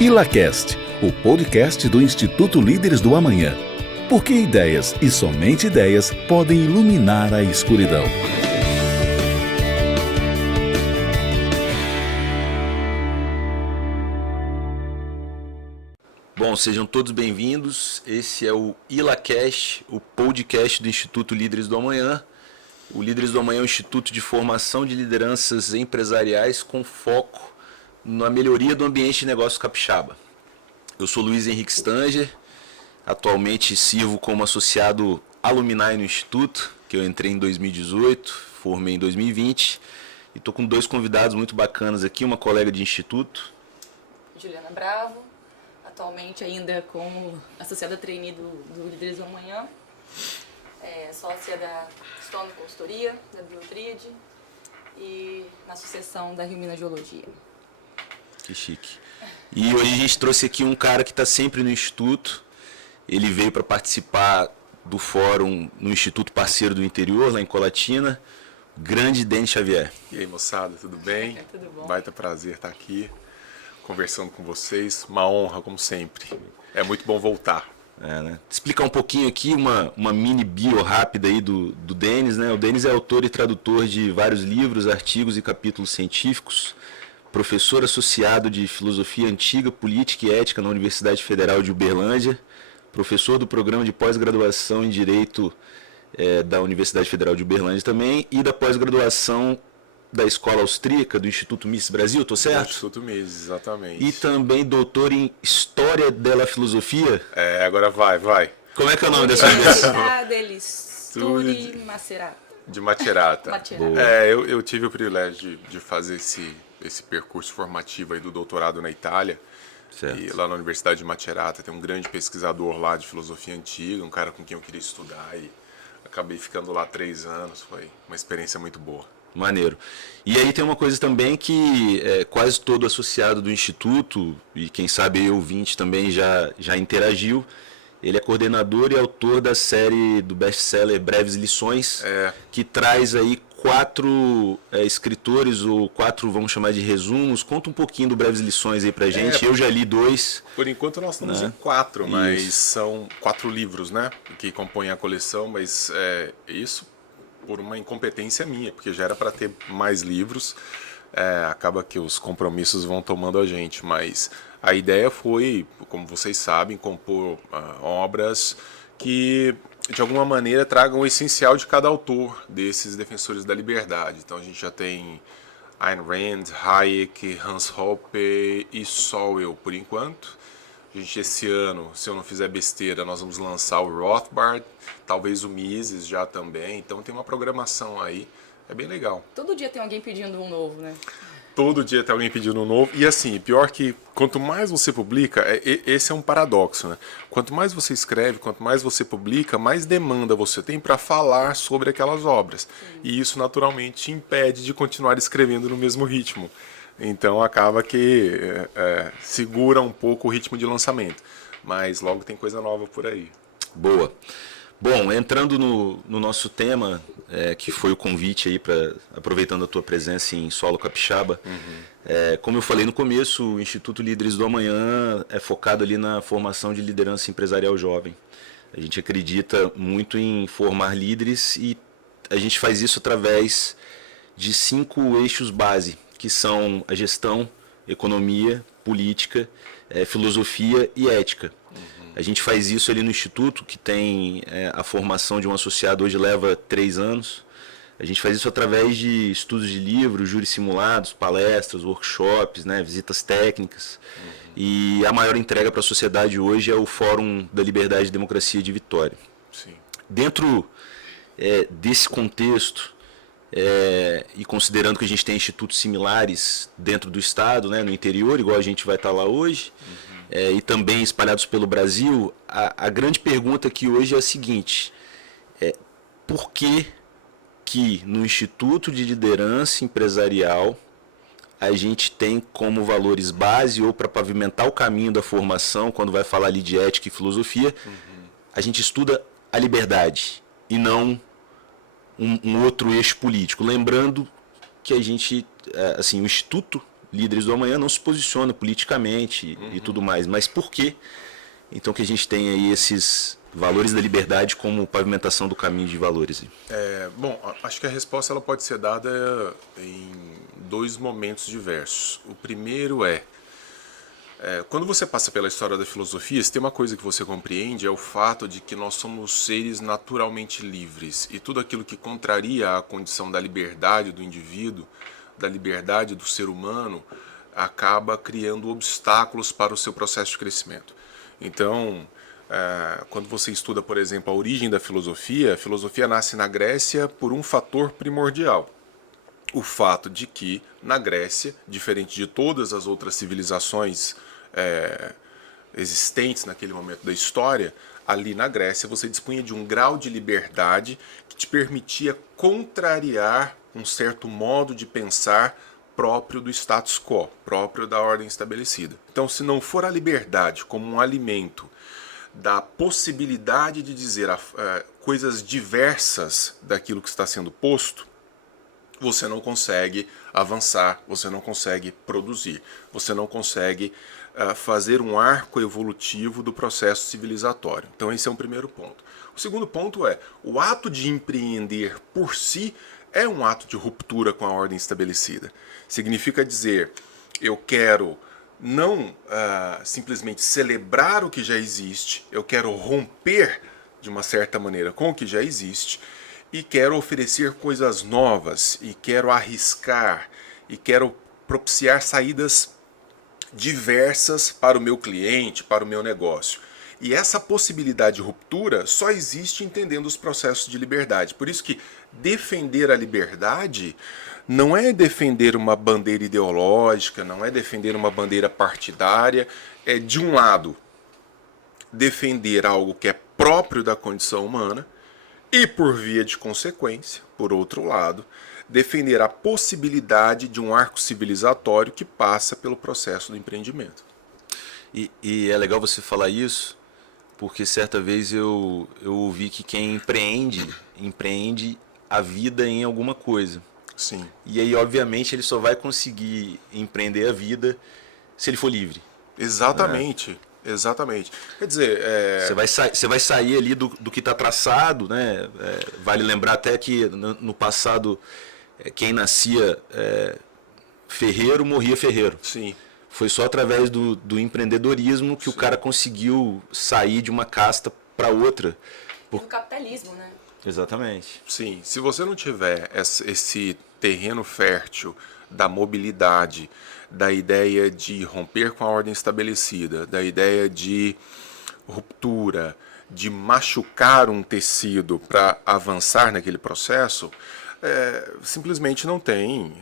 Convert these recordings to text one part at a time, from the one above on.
ILACast, o podcast do Instituto Líderes do Amanhã. Porque ideias e somente ideias podem iluminar a escuridão. Bom, sejam todos bem-vindos. Esse é o ILACast, o podcast do Instituto Líderes do Amanhã. O Líderes do Amanhã é um instituto de formação de lideranças empresariais com foco na melhoria do ambiente de negócio capixaba. Eu sou Luiz Henrique Stanger, atualmente sirvo como associado alumni no Instituto, que eu entrei em 2018, formei em 2020, e estou com dois convidados muito bacanas aqui, uma colega de instituto. Juliana Bravo, atualmente ainda como associada trainee do Líderes do Amanhã, sócia da Stone Consultoria, da Biotríade e na sucessão da Rio Minas Geologia. Que chique. E hoje a gente trouxe aqui um cara que está sempre no Instituto. Ele veio para participar do fórum no Instituto Parceiro do Interior, lá em Colatina. Grande Denis Xavier. E aí, moçada, tudo bem? Tudo bom. Baita prazer estar aqui, conversando com vocês. Uma honra, como sempre. É muito bom voltar. Né? Explicar um pouquinho aqui, uma mini bio rápida aí do Denis, né? O Denis é autor e tradutor de vários livros, artigos e capítulos científicos. Professor associado de Filosofia Antiga, Política e Ética na Universidade Federal de Uberlândia, professor do programa de pós-graduação em Direito da Universidade Federal de Uberlândia também, e da pós-graduação da Escola Austríaca, do Instituto Mises Brasil, estou certo? Instituto Mises, exatamente. E também doutor em História della Filosofia. Agora vai. Como é que é o nome dessa universidade? Universidade Macerata. De Macerata. Macerata. Eu tive o privilégio de fazer esse percurso formativo aí do doutorado na Itália. Certo. E lá na Universidade de Macerata tem um grande pesquisador lá de filosofia antiga, um cara com quem eu queria estudar, e acabei ficando lá 3 anos. Foi uma experiência muito boa. Maneiro. E aí tem uma coisa também que quase todo associado do Instituto, e quem sabe ouvinte também já interagiu. Ele é coordenador e autor da série do best-seller Breves Lições, que traz aí 4 escritores, ou 4, vamos chamar de resumos. Conta um pouquinho do Breves Lições aí pra gente. Eu já li 2. Por enquanto nós estamos em 4, mas são 4 livros, né, que compõem a coleção, mas isso por uma incompetência minha, porque já era para ter mais livros. Acaba que os compromissos vão tomando a gente, mas a ideia foi, como vocês sabem, compor obras que de alguma maneira tragam o essencial de cada autor desses defensores da liberdade. Então a gente já tem Ayn Rand, Hayek, Hans Hoppe e Sowell por enquanto. A gente, esse ano, se eu não fizer besteira, nós vamos lançar o Rothbard, talvez o Mises já também. Então tem uma programação aí, é bem legal. Todo dia tem alguém pedindo um novo, né? Todo dia tem alguém pedindo um novo. E assim, pior que quanto mais você publica, esse é um paradoxo, né? Quanto mais você escreve, quanto mais você publica, mais demanda você tem para falar sobre aquelas obras. Sim. E isso naturalmente impede de continuar escrevendo no mesmo ritmo. Então acaba que segura um pouco o ritmo de lançamento. Mas logo tem coisa nova por aí. Boa. Bom, entrando no nosso tema, que foi o convite aí, aproveitando a tua presença em solo capixaba, como eu falei no começo, o Instituto Líderes do Amanhã é focado ali na formação de liderança empresarial jovem. A gente acredita muito em formar líderes e a gente faz isso através de 5 eixos base, que são a gestão, economia, política, filosofia e ética. A gente faz isso ali no Instituto, que tem a formação de um associado, hoje leva 3 anos. A gente faz isso através de estudos de livros, júris simulados, palestras, workshops, né, visitas técnicas. E a maior entrega para a sociedade hoje é o Fórum da Liberdade e Democracia de Vitória. Sim. Dentro desse contexto, e considerando que a gente tem institutos similares dentro do estado, né, no interior, igual a gente vai estar lá hoje, e também espalhados pelo Brasil, a grande pergunta aqui hoje é a seguinte: por que no Instituto de Liderança Empresarial a gente tem como valores base, ou para pavimentar o caminho da formação, quando vai falar ali de ética e filosofia, a gente estuda a liberdade e não um outro eixo político? Lembrando que a gente, assim, o Instituto Líderes do Amanhã não se posiciona politicamente e tudo mais. Mas por quê? Então que a gente tem aí esses valores da liberdade como pavimentação do caminho de valores. Bom, acho que a resposta ela pode ser dada em dois momentos diversos. O primeiro quando você passa pela história da filosofia, se tem uma coisa que você compreende é o fato de que nós somos seres naturalmente livres e tudo aquilo que contraria a condição da liberdade do indivíduo, da liberdade do ser humano, acaba criando obstáculos para o seu processo de crescimento. Então, quando você estuda, por exemplo, a origem da filosofia, a filosofia nasce na Grécia por um fator primordial. O fato de que, na Grécia, diferente de todas as outras civilizações existentes naquele momento da história, ali na Grécia você dispunha de um grau de liberdade que te permitia contrariar um certo modo de pensar próprio do status quo, próprio da ordem estabelecida. Então, se não for a liberdade como um alimento da possibilidade de dizer coisas diversas daquilo que está sendo posto, você não consegue avançar, você não consegue produzir, você não consegue fazer um arco evolutivo do processo civilizatório. Então esse é um primeiro ponto. O segundo ponto o ato de empreender por si é um ato de ruptura com a ordem estabelecida. Significa dizer, eu quero não simplesmente celebrar o que já existe, eu quero romper de uma certa maneira com o que já existe e quero oferecer coisas novas e quero arriscar e quero propiciar saídas diversas para o meu cliente, para o meu negócio. E essa possibilidade de ruptura só existe entendendo os processos de liberdade. Por isso que defender a liberdade não é defender uma bandeira ideológica, não é defender uma bandeira partidária. É, de um lado, defender algo que é próprio da condição humana e, por via de consequência, por outro lado, defender a possibilidade de um arco civilizatório que passa pelo processo do empreendimento. E é legal você falar isso, porque certa vez eu ouvi que quem empreende a vida em alguma coisa. Sim. E aí, obviamente, ele só vai conseguir empreender a vida se ele for livre. Exatamente. Exatamente. Quer dizer, Você vai sair ali do que está traçado, né? Vale lembrar até que no passado quem nascia ferreiro morria ferreiro. Sim. Foi só através do empreendedorismo que o cara conseguiu sair de uma casta para outra. Do capitalismo, né? Exatamente. Sim. Se você não tiver esse terreno fértil da mobilidade, da ideia de romper com a ordem estabelecida, da ideia de ruptura, de machucar um tecido para avançar naquele processo, simplesmente não tem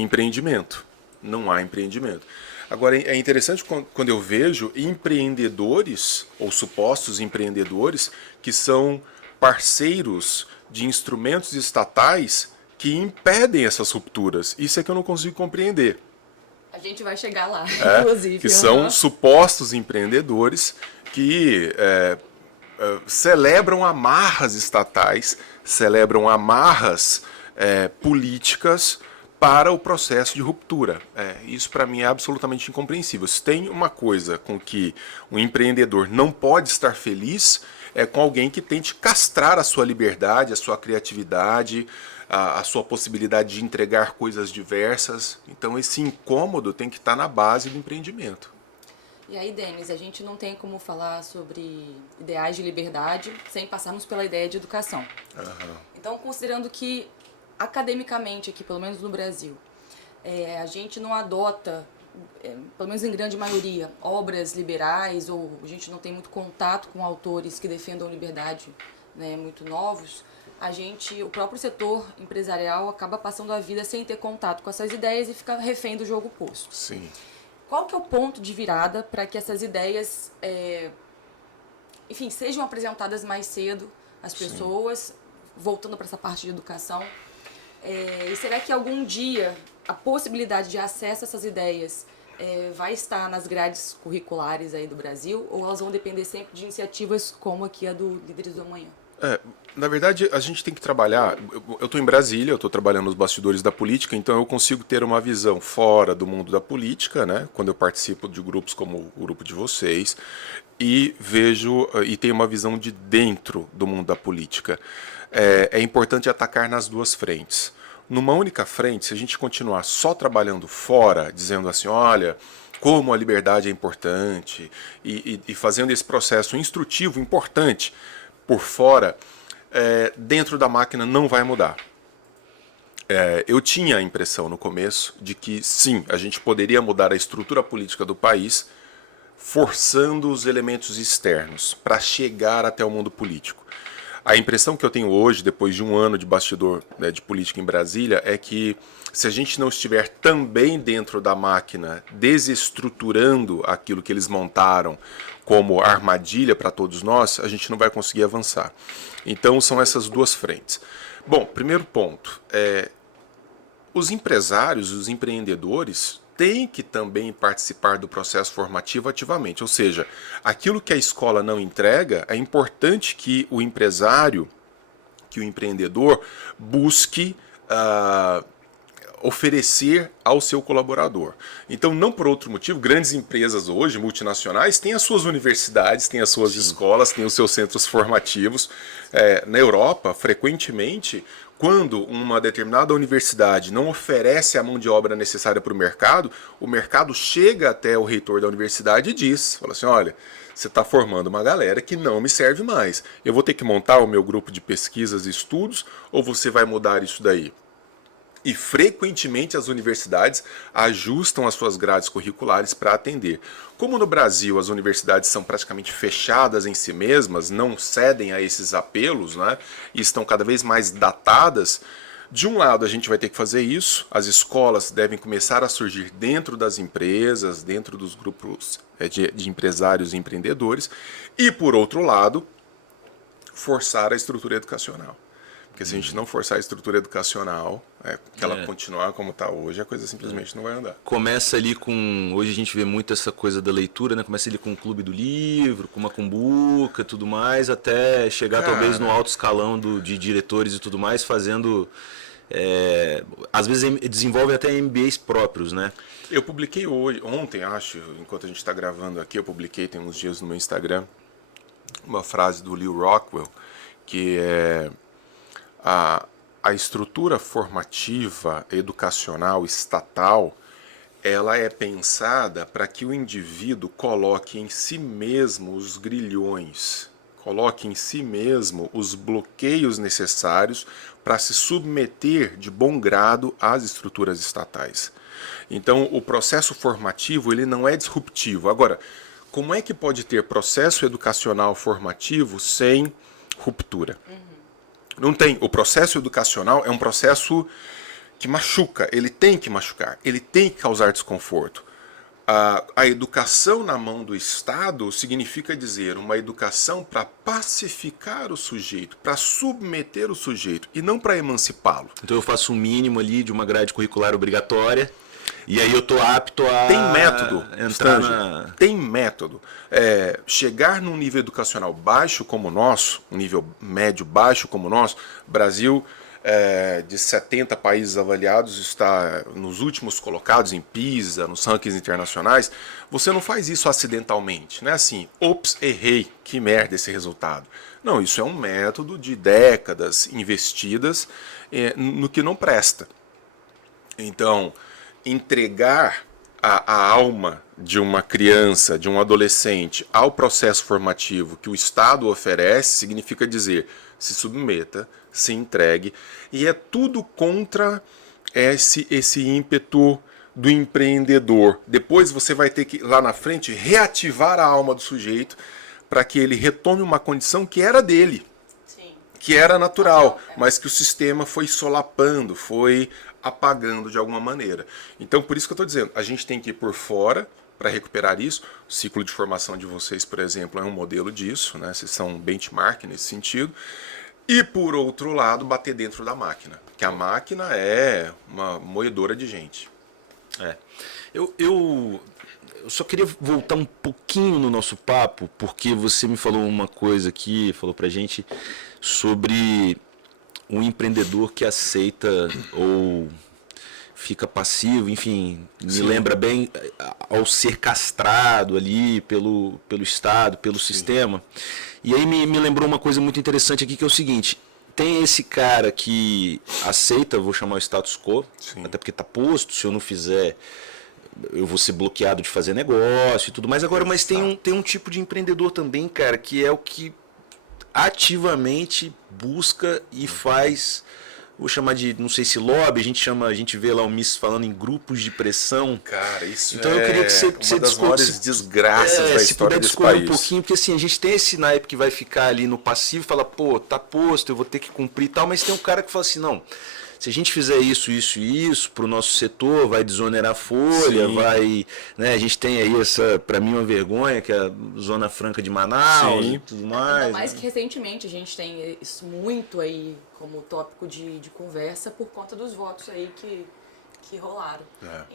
empreendimento. Não há empreendimento. Agora, é interessante quando eu vejo empreendedores, ou supostos empreendedores, que são parceiros de instrumentos estatais que impedem essas rupturas. Isso é que eu não consigo compreender. A gente vai chegar lá, inclusive. Que são supostos empreendedores que celebram amarras estatais, celebram amarras políticas para o processo de ruptura. Isso para mim é absolutamente incompreensível. Se tem uma coisa com que um empreendedor não pode estar feliz, é com alguém que tente castrar a sua liberdade, a sua criatividade, a sua possibilidade de entregar coisas diversas. Então esse incômodo tem que estar na base do empreendimento. E aí, Denis, a gente não tem como falar sobre ideais de liberdade sem passarmos pela ideia de educação. Uhum. Então, considerando que academicamente aqui, pelo menos no Brasil, a gente não adota, pelo menos em grande maioria, obras liberais, ou a gente não tem muito contato com autores que defendam liberdade, né, muito novos, o próprio setor empresarial acaba passando a vida sem ter contato com essas ideias e fica refém do jogo posto. Sim. Qual que é o ponto de virada para que essas ideias, sejam apresentadas mais cedo às pessoas, voltando para essa parte de educação? E será que algum dia a possibilidade de acesso a essas ideias vai estar nas grades curriculares aí do Brasil, ou elas vão depender sempre de iniciativas como aqui a do Líderes do Amanhã? Na verdade, a gente tem que trabalhar. Eu estou em Brasília, eu estou trabalhando nos bastidores da política, então eu consigo ter uma visão fora do mundo da política, né? Quando eu participo de grupos como o grupo de vocês, e vejo e tenho uma visão de dentro do mundo da política. É importante atacar nas duas frentes. Numa única frente, se a gente continuar só trabalhando fora, dizendo assim, olha, como a liberdade é importante, e fazendo esse processo instrutivo importante por fora, dentro da máquina não vai mudar. Eu tinha a impressão no começo de que sim, a gente poderia mudar a estrutura política do país forçando os elementos externos para chegar até o mundo político. A impressão que eu tenho hoje, depois de um ano de bastidor, né, de política em Brasília, é que se a gente não estiver também dentro da máquina desestruturando aquilo que eles montaram como armadilha para todos nós, a gente não vai conseguir avançar. Então são essas duas frentes. Bom, primeiro ponto, os empresários, os empreendedores têm que também participar do processo formativo ativamente, ou seja, aquilo que a escola não entrega, é importante que o empresário, que o empreendedor busque oferecer ao seu colaborador. Então, não por outro motivo, grandes empresas hoje, multinacionais, têm as suas universidades, têm as suas escolas, têm os seus centros formativos. Na Europa, frequentemente, quando uma determinada universidade não oferece a mão de obra necessária para o mercado chega até o reitor da universidade e diz, fala assim, olha, você está formando uma galera que não me serve mais. Eu vou ter que montar o meu grupo de pesquisas e estudos ou você vai mudar isso daí? E frequentemente as universidades ajustam as suas grades curriculares para atender. Como no Brasil as universidades são praticamente fechadas em si mesmas, não cedem a esses apelos, né, e estão cada vez mais datadas, de um lado a gente vai ter que fazer isso, as escolas devem começar a surgir dentro das empresas, dentro dos grupos de empresários e empreendedores, e por outro lado, forçar a estrutura educacional. Porque se a gente não forçar a estrutura educacional, que ela continuar como está hoje, a coisa simplesmente não vai andar. Começa ali com... Hoje a gente vê muito essa coisa da leitura, né? Começa ali com o clube do livro, com uma cumbuca, tudo mais, até chegar talvez no alto escalão de diretores e tudo mais, fazendo... às vezes desenvolvem até MBAs próprios, né? Eu publiquei ontem, acho, enquanto a gente está gravando aqui, eu publiquei tem uns dias no meu Instagram, uma frase do Lew Rockwell, que é... A estrutura formativa, educacional, estatal, ela é pensada para que o indivíduo coloque em si mesmo os grilhões, coloque em si mesmo os bloqueios necessários para se submeter de bom grado às estruturas estatais. Então, o processo formativo ele não é disruptivo. Agora, como é que pode ter processo educacional formativo sem ruptura? Não tem. O processo educacional é um processo que machuca, ele tem que machucar, ele tem que causar desconforto. A educação na mão do Estado significa dizer uma educação para pacificar o sujeito, para submeter o sujeito e não para emancipá-lo. Então eu faço um mínimo ali de uma grade curricular obrigatória e aí eu estou apto a tem método, entrar tem método. Chegar num nível educacional baixo como o nosso, um nível médio baixo como o nosso, Brasil... de 70 países avaliados, está nos últimos colocados em PISA, nos rankings internacionais, você não faz isso acidentalmente, não é assim, ops, errei, que merda esse resultado. Não, isso é um método de décadas investidas no que não presta. Então, entregar a alma de uma criança, de um adolescente, ao processo formativo que o Estado oferece, significa dizer, se submeta, se entregue, e é tudo contra esse ímpeto do empreendedor. Depois você vai ter que, lá na frente, reativar a alma do sujeito para que ele retome uma condição que era dele, sim, que era natural, mas que o sistema foi solapando, foi apagando de alguma maneira. Então, por isso que eu estou dizendo, a gente tem que ir por fora para recuperar isso. O ciclo de formação de vocês, por exemplo, é um modelo disso, né? Vocês são um benchmark nesse sentido. E, por outro lado, bater dentro da máquina, que a máquina é uma moedora de gente. Eu só queria voltar um pouquinho no nosso papo, porque você me falou uma coisa aqui, falou pra gente sobre um empreendedor que aceita ou fica passivo, enfim, me lembra bem ao ser castrado ali pelo Estado, pelo sistema. E aí me lembrou uma coisa muito interessante aqui, que é o seguinte: tem esse cara que aceita, vou chamar o status quo, até porque está posto, se eu não fizer, eu vou ser bloqueado de fazer negócio e tudo mais. Agora, mas tem um tipo de empreendedor também, cara, que é o que ativamente busca e faz, vou chamar de, não sei se lobby, a gente vê lá o Miss falando em grupos de pressão. Cara, isso então, eu queria que você uma das maiores desgraças da história desse país. Um pouquinho, porque assim, a gente tem esse naipe que vai ficar ali no passivo e fala, pô, tá posto, eu vou ter que cumprir e tal, mas tem um cara que fala assim, não, se a gente fizer isso, isso e isso para o nosso setor, vai desonerar a folha, vai, né, a gente tem aí essa, para mim, uma vergonha, que é a Zona Franca de Manaus e tudo mais. Ainda mais que recentemente a gente tem isso muito aí como tópico de conversa por conta dos votos aí que rolaram.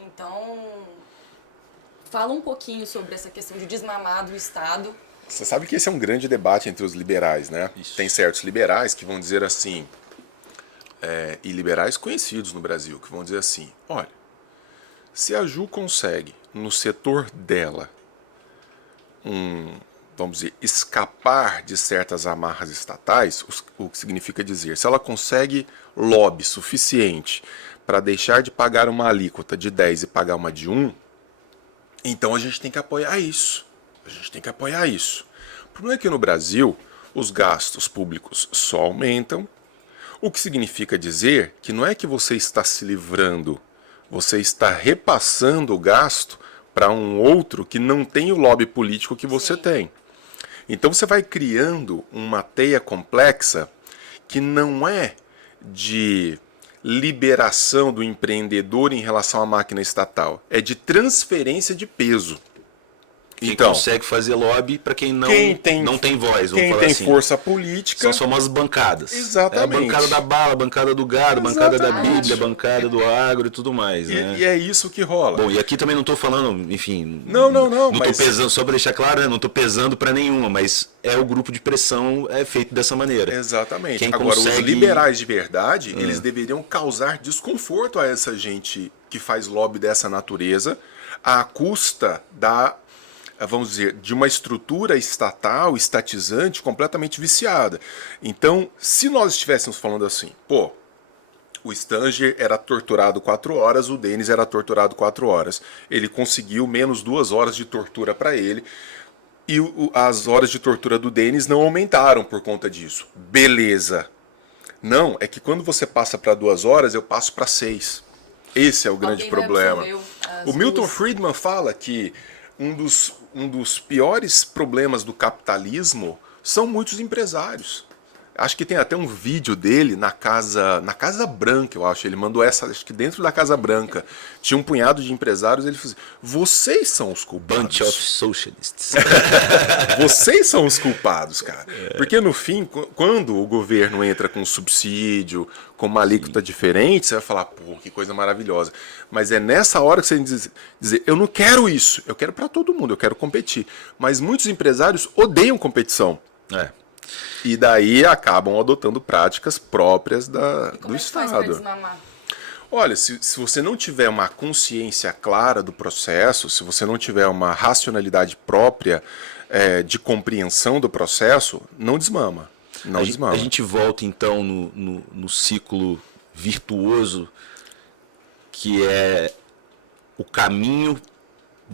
Então, fala um pouquinho sobre essa questão de desmamar do Estado. Você sabe que esse é um grande debate entre os liberais, né? Isso. Tem certos liberais que vão dizer assim, e liberais conhecidos no Brasil, que vão dizer assim, olha, se a Ju consegue, no setor dela, vamos dizer, escapar de certas amarras estatais, o que significa dizer, se ela consegue lobby suficiente para deixar de pagar uma alíquota de 10 e pagar uma de 1, então a gente tem que apoiar isso. A gente tem que apoiar isso. O problema é que no Brasil, os gastos públicos só aumentam, o que significa dizer que não é que você está se livrando, você está repassando o gasto para um outro que não tem o lobby político que você tem. Então você vai criando uma teia complexa que não é de liberação do empreendedor em relação à máquina estatal, é de transferência de peso. Quem consegue fazer lobby para quem não tem voz, vamos falar tem assim. Força política. São as famosas bancadas. Exatamente. É a bancada da bala, a bancada do gado, a bancada da Bíblia, a bancada do agro e tudo mais. Né? E é isso que rola. Bom, e aqui também não estou falando, enfim... Não. Não estou pesando, só para deixar claro, não estou pesando para nenhuma, mas é o grupo de pressão feito dessa maneira. Exatamente. Quem Agora, consegue... os liberais de verdade, eles deveriam causar desconforto a essa gente que faz lobby dessa natureza, à custa vamos dizer, de uma estrutura estatal, estatizante, completamente viciada. Então, se nós estivéssemos falando assim, pô, o Stanger era torturado 4 horas, o Denis era torturado 4 horas. Ele conseguiu menos 2 horas de tortura para ele, e as horas de tortura do Denis não aumentaram por conta disso. Beleza. Não, é que quando você passa para 2 horas, eu passo para 6. Esse é o grande problema. O Milton Friedman fala que um dos piores problemas do capitalismo são muitos empresários. Acho que tem até um vídeo dele na Casa Branca, eu acho. Ele mandou acho que dentro da Casa Branca. Tinha um punhado de empresários, ele falou assim, vocês são os culpados. Bunch of socialists. Vocês são os culpados, cara. Porque no fim, quando o governo entra com subsídio, com uma alíquota diferente, você vai falar, pô, que coisa maravilhosa. Mas é nessa hora que você dizer, eu não quero isso, eu quero para todo mundo, eu quero competir. Mas muitos empresários odeiam competição. E daí acabam adotando práticas próprias do Estado. Faz pra desmamar? Olha, se você não tiver uma consciência clara do processo, se você não tiver uma racionalidade própria de compreensão do processo, não desmama. A gente volta então no ciclo virtuoso que é o caminho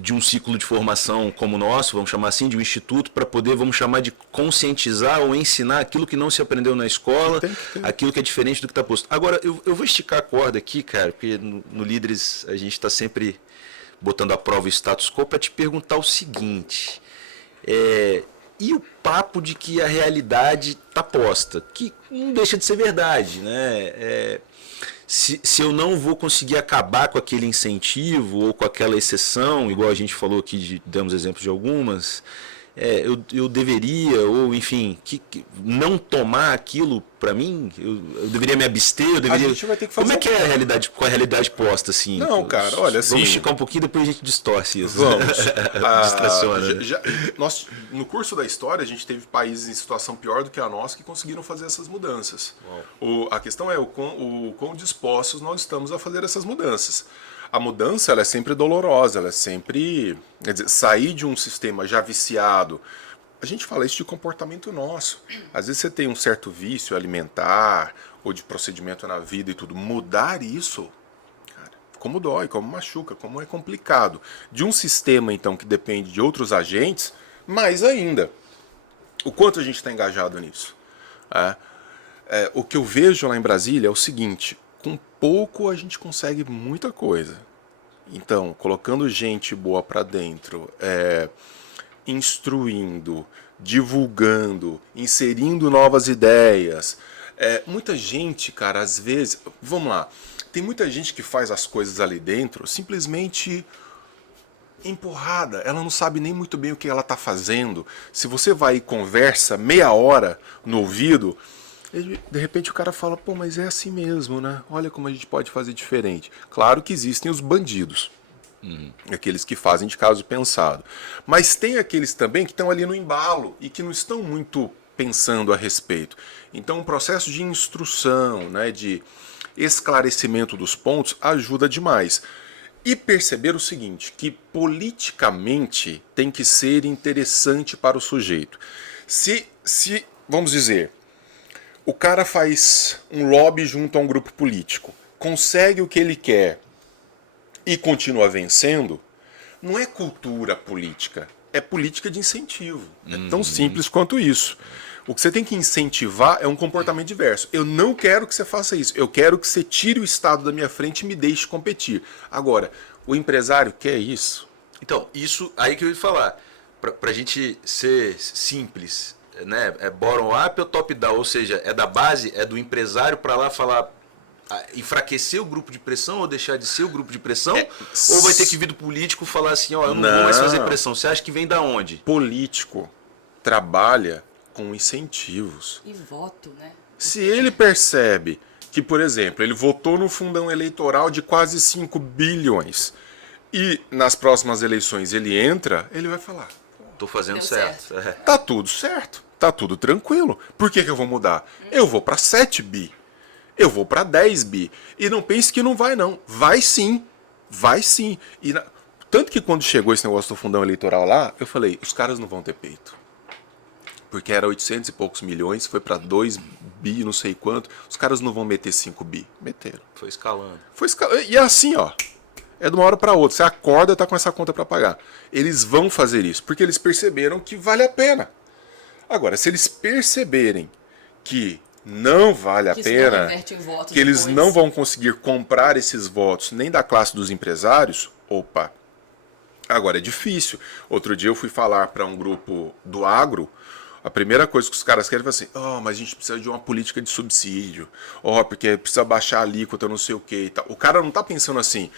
de um ciclo de formação como o nosso, vamos chamar assim, de um instituto, para poder, vamos chamar de conscientizar ou ensinar aquilo que não se aprendeu na escola, aquilo que é diferente do que está posto. Agora, eu vou esticar a corda aqui, cara, porque no Líderes a gente está sempre botando à prova o status quo, para te perguntar o seguinte, e o papo de que a realidade está posta, que não deixa de ser verdade, né? Se eu não vou conseguir acabar com aquele incentivo ou com aquela exceção, igual a gente falou aqui, damos exemplos de algumas, eu deveria, ou enfim, não tomar aquilo para mim? Eu deveria me abster? Eu deveria... A gente vai ter que fazer. Como é que é a realidade, com a realidade posta, assim? Não, cara, olha assim... Vamos esticar um pouquinho, depois a gente distorce isso. Vamos. Distraciona. Nós, no curso da história, a gente teve países em situação pior do que a nossa que conseguiram fazer essas mudanças. A questão é o quão dispostos nós estamos a fazer essas mudanças. A mudança, ela é sempre dolorosa, ela é sempre... Quer dizer, sair de um sistema já viciado... A gente fala isso de comportamento nosso. Às vezes você tem um certo vício alimentar ou de procedimento na vida e tudo. Mudar isso, cara, como dói, como machuca, como é complicado. De um sistema, então, que depende de outros agentes, mais ainda. O quanto a gente está engajado nisso. O que eu vejo lá em Brasília é o seguinte... Com pouco a gente consegue muita coisa. Então, colocando gente boa para dentro, instruindo, divulgando, inserindo novas ideias. Muita gente, cara, às vezes... Vamos lá. Tem muita gente que faz as coisas ali dentro simplesmente empurrada. Ela não sabe nem muito bem o que ela está fazendo. Se você vai e conversa meia hora no ouvido... De repente o cara fala, pô, mas é assim mesmo, né? Olha como a gente pode fazer diferente. Claro que existem os bandidos. Aqueles que fazem de caso pensado. Mas tem aqueles também que estão ali no embalo e que não estão muito pensando a respeito. Então um processo de instrução, né, de esclarecimento dos pontos ajuda demais. E perceber o seguinte, que politicamente tem que ser interessante para o sujeito. Se vamos dizer... O cara faz um lobby junto a um grupo político, consegue o que ele quer e continua vencendo, não é cultura política, é política de incentivo. É tão simples quanto isso. O que você tem que incentivar é um comportamento diverso. Eu não quero que você faça isso, eu quero que você tire o Estado da minha frente e me deixe competir. Agora, o empresário quer isso? Então, isso aí que eu ia falar, para a gente ser simples... Né? É bottom-up ou top-down? Ou seja, é da base, é do empresário para lá falar, enfraquecer o grupo de pressão ou deixar de ser o grupo de pressão? Ou vai ter que vir do político falar assim, ó, eu não vou mais fazer pressão? Você acha que vem da onde? Político trabalha com incentivos. E voto, né? Se ele percebe que, por exemplo, ele votou no fundão eleitoral de quase 5 bilhões e nas próximas eleições ele entra, ele vai falar... Tô fazendo Deu certo. Tá tudo certo, tá tudo tranquilo. Por que eu vou mudar? Eu vou para 7 bi, eu vou para 10 bi. E não pense que não vai não, vai sim, vai sim. Tanto que quando chegou esse negócio do fundão eleitoral lá, eu falei, os caras não vão ter peito. Porque era 800 e poucos milhões, foi para 2 bi, não sei quanto. Os caras não vão meter 5 bi. Meteram. Foi escalando. E é assim, ó. É de uma hora para outra. Você acorda e tá com essa conta para pagar. Eles vão fazer isso, porque eles perceberam que vale a pena. Agora, se eles perceberem que não vale a pena, que eles não vão conseguir comprar esses votos nem da classe dos empresários, opa, agora é difícil. Outro dia eu fui falar para um grupo do agro, a primeira coisa que os caras querem é assim, mas a gente precisa de uma política de subsídio, porque precisa baixar a alíquota, não sei o que e tal. O cara não tá pensando assim,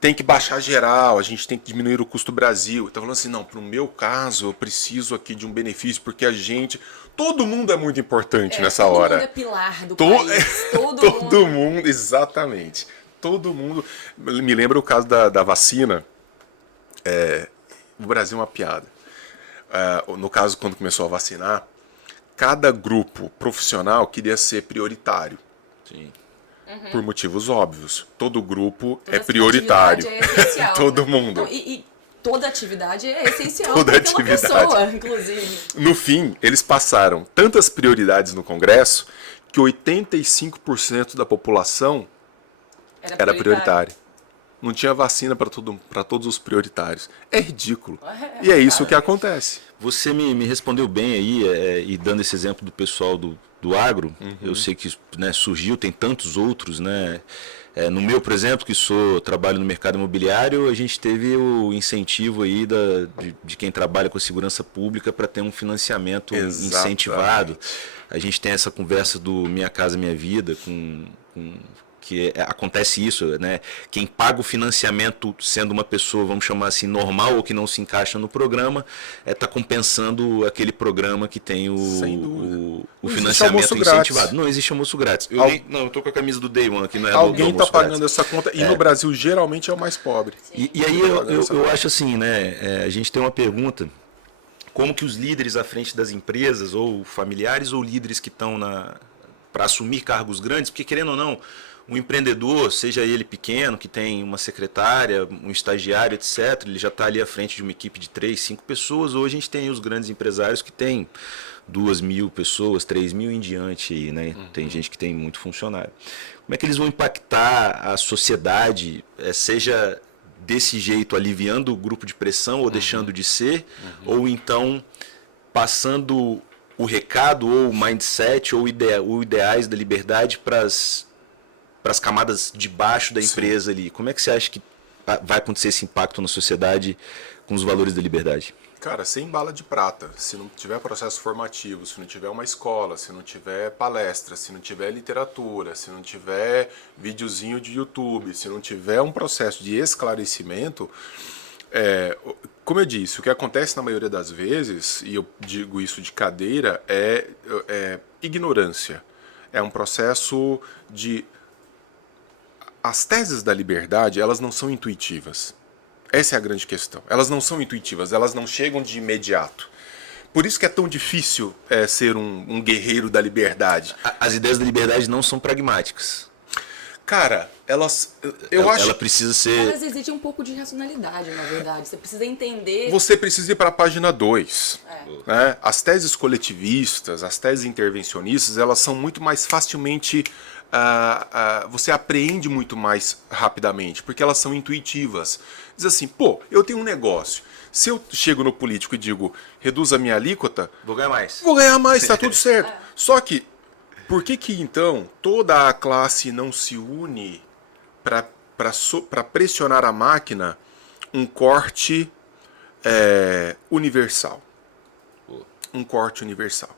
tem que baixar geral, a gente tem que diminuir o custo Brasil. Está falando assim, não, para o meu caso, eu preciso aqui de um benefício, porque a gente... Todo mundo é muito importante nessa hora. Todo mundo é pilar do país. Todo mundo, exatamente. Todo mundo... Me lembra o caso da vacina. O Brasil é uma piada. No caso, quando começou a vacinar, cada grupo profissional queria ser prioritário. Sim. Por motivos óbvios. Todo grupo é prioritário. É essencial, todo né? mundo. Então, e toda atividade é essencial Toda para aquela atividade. pessoa, inclusive. No fim, eles passaram tantas prioridades no Congresso que 85% da população era prioritária. Não tinha vacina para todos os prioritários. É ridículo. E é isso que acontece. Você me respondeu bem aí, e dando esse exemplo do pessoal do agro, eu sei que, né, surgiu, tem tantos outros, né? No meu, por exemplo, que trabalho no mercado imobiliário, a gente teve o incentivo aí de quem trabalha com a segurança pública para ter um financiamento incentivado. A gente tem essa conversa do Minha Casa Minha Vida, porque acontece isso, né? Quem paga o financiamento sendo uma pessoa, vamos chamar assim, normal ou que não se encaixa no programa, está compensando aquele programa que tem o financiamento incentivado. Grátis. Não existe almoço grátis. Eu estou com a camisa do Day One aqui, não é alguém está pagando essa conta e no Brasil geralmente é o mais pobre. E aí eu acho assim, né? A gente tem uma pergunta. Como que os líderes à frente das empresas, ou familiares ou líderes que estão para assumir cargos grandes, porque querendo ou não, um empreendedor, seja ele pequeno, que tem uma secretária, um estagiário, etc., ele já está ali à frente de uma equipe de 3, 5 pessoas. Hoje a gente tem os grandes empresários que têm 2.000 pessoas, 3.000 em diante, aí, né? Tem gente que tem muito funcionário. Como é que eles vão impactar a sociedade, seja desse jeito aliviando o grupo de pressão ou deixando de ser, ou então passando o recado ou o mindset ou ideais da liberdade para as camadas de baixo da empresa ali. Como é que você acha que vai acontecer esse impacto na sociedade com os valores da liberdade? Cara, sem bala de prata, se não tiver processo formativo, se não tiver uma escola, se não tiver palestra, se não tiver literatura, se não tiver videozinho de YouTube, se não tiver um processo de esclarecimento, como eu disse, o que acontece na maioria das vezes, e eu digo isso de cadeira, é ignorância. É um processo de... As teses da liberdade, elas não são intuitivas. Essa é a grande questão. Elas não são intuitivas, elas não chegam de imediato. Por isso que é tão difícil ser um guerreiro da liberdade. As ideias da liberdade não são pragmáticas. Cara, elas... Ela precisa ser... Elas exigem um pouco de racionalidade, na verdade. Você precisa entender... Você precisa ir para a página 2. Né? As teses coletivistas, as teses intervencionistas, elas são muito mais facilmente... você apreende muito mais rapidamente, porque elas são intuitivas. Diz assim, pô, eu tenho um negócio. Se eu chego no político e digo, reduz a minha alíquota... Vou ganhar mais. Vou ganhar mais, tá tudo certo. Só que, por que então toda a classe não se une para pressionar a máquina um corte universal? Um corte universal.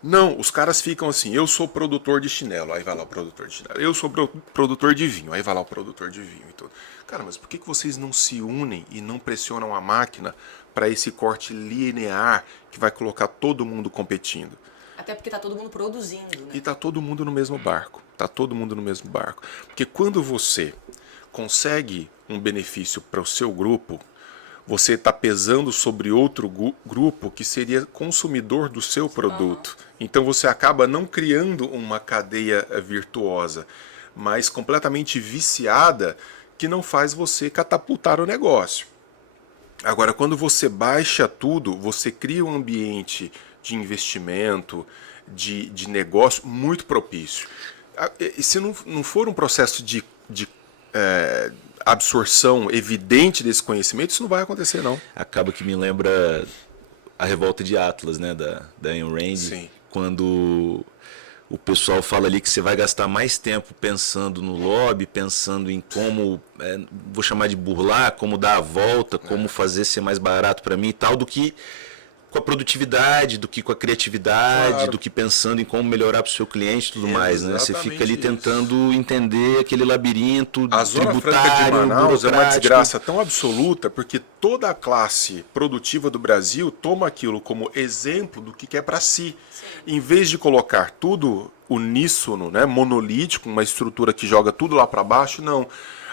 Não, os caras ficam assim, eu sou produtor de chinelo, aí vai lá o produtor de chinelo. Eu sou produtor de vinho, aí vai lá o produtor de vinho e tudo. Cara, mas por que vocês não se unem e não pressionam a máquina para esse corte linear que vai colocar todo mundo competindo? Até porque tá todo mundo produzindo, né? E tá todo mundo no mesmo barco. Tá todo mundo no mesmo barco. Porque quando você consegue um benefício para o seu grupo, você está pesando sobre outro grupo que seria consumidor do seu produto. Então você acaba não criando uma cadeia virtuosa, mas completamente viciada, que não faz você catapultar o negócio. Agora, quando você baixa tudo, você cria um ambiente de investimento, de negócio muito propício. E se não for um processo de absorção evidente desse conhecimento, isso não vai acontecer, não. Acaba que me lembra a revolta de Atlas, né, da Ayn Rand. Sim. Quando o pessoal fala ali que você vai gastar mais tempo pensando no lobby, pensando em como, vou chamar de burlar, como dar a volta, como fazer ser mais barato para mim e tal, do que com a produtividade, do que com a criatividade, claro, do que pensando em como melhorar para o seu cliente e tudo mais, né? Você fica ali tentando entender aquele labirinto a Zona Franca de Manaus é uma desgraça tão absoluta, porque toda a classe produtiva do Brasil toma aquilo como exemplo do que é para si. Sim. Em vez de colocar tudo uníssono, né, monolítico, uma estrutura que joga tudo lá para baixo, não.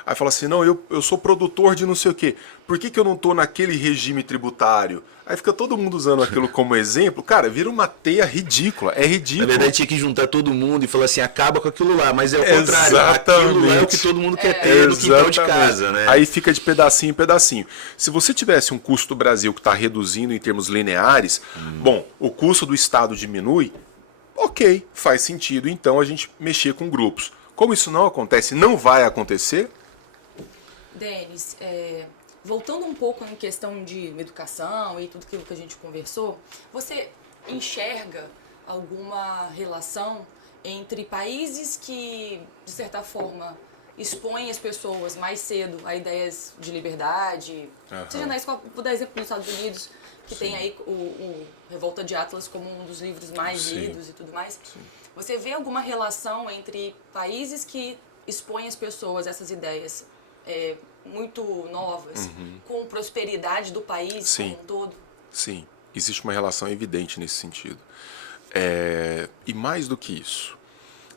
Aí fala assim, não, eu sou produtor de não sei o quê. Por que eu não estou naquele regime tributário? Aí fica todo mundo usando aquilo como exemplo. Cara, vira uma teia ridícula. É ridículo. Na verdade, tinha que juntar todo mundo e falar assim, acaba com aquilo lá. Mas é o contrário. Aquilo é o que todo mundo quer ter no quintal de casa, né? Aí fica de pedacinho em pedacinho. Se você tivesse um custo do Brasil que está reduzindo em termos lineares, bom, o custo do Estado diminui, ok, faz sentido. Então a gente mexer com grupos. Como isso não acontece, não vai acontecer... Denis, voltando um pouco em questão de educação e tudo aquilo que a gente conversou, você enxerga alguma relação entre países que, de certa forma, expõem as pessoas mais cedo a ideias de liberdade? Seja na escola, vou dar exemplo nos Estados Unidos, que tem aí o Revolta de Atlas como um dos livros mais lidos e tudo mais. Você vê alguma relação entre países que expõe às pessoas essas ideias muito novas, com prosperidade do país como um todo? Sim, existe uma relação evidente nesse sentido. E mais do que isso,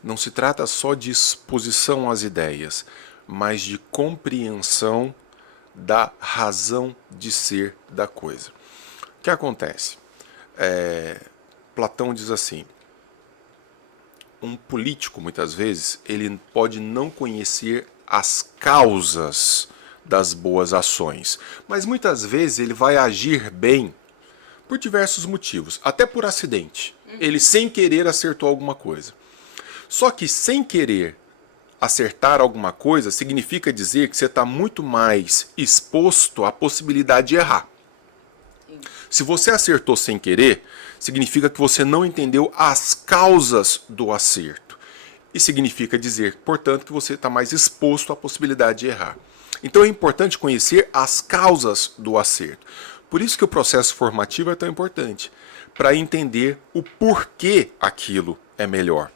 não se trata só de exposição às ideias, mas de compreensão da razão de ser da coisa. O que acontece? Platão diz assim: um político, muitas vezes, ele pode não conhecer as causas das boas ações, mas muitas vezes ele vai agir bem por diversos motivos, até por acidente. Ele sem querer acertou alguma coisa. Só que sem querer acertar alguma coisa significa dizer que você está muito mais exposto à possibilidade de errar. Se você acertou sem querer, significa que você não entendeu as causas do acerto. E significa dizer, portanto, que você está mais exposto à possibilidade de errar. Então é importante conhecer as causas do acerto. Por isso que o processo formativo é tão importante, para entender o porquê aquilo é melhor.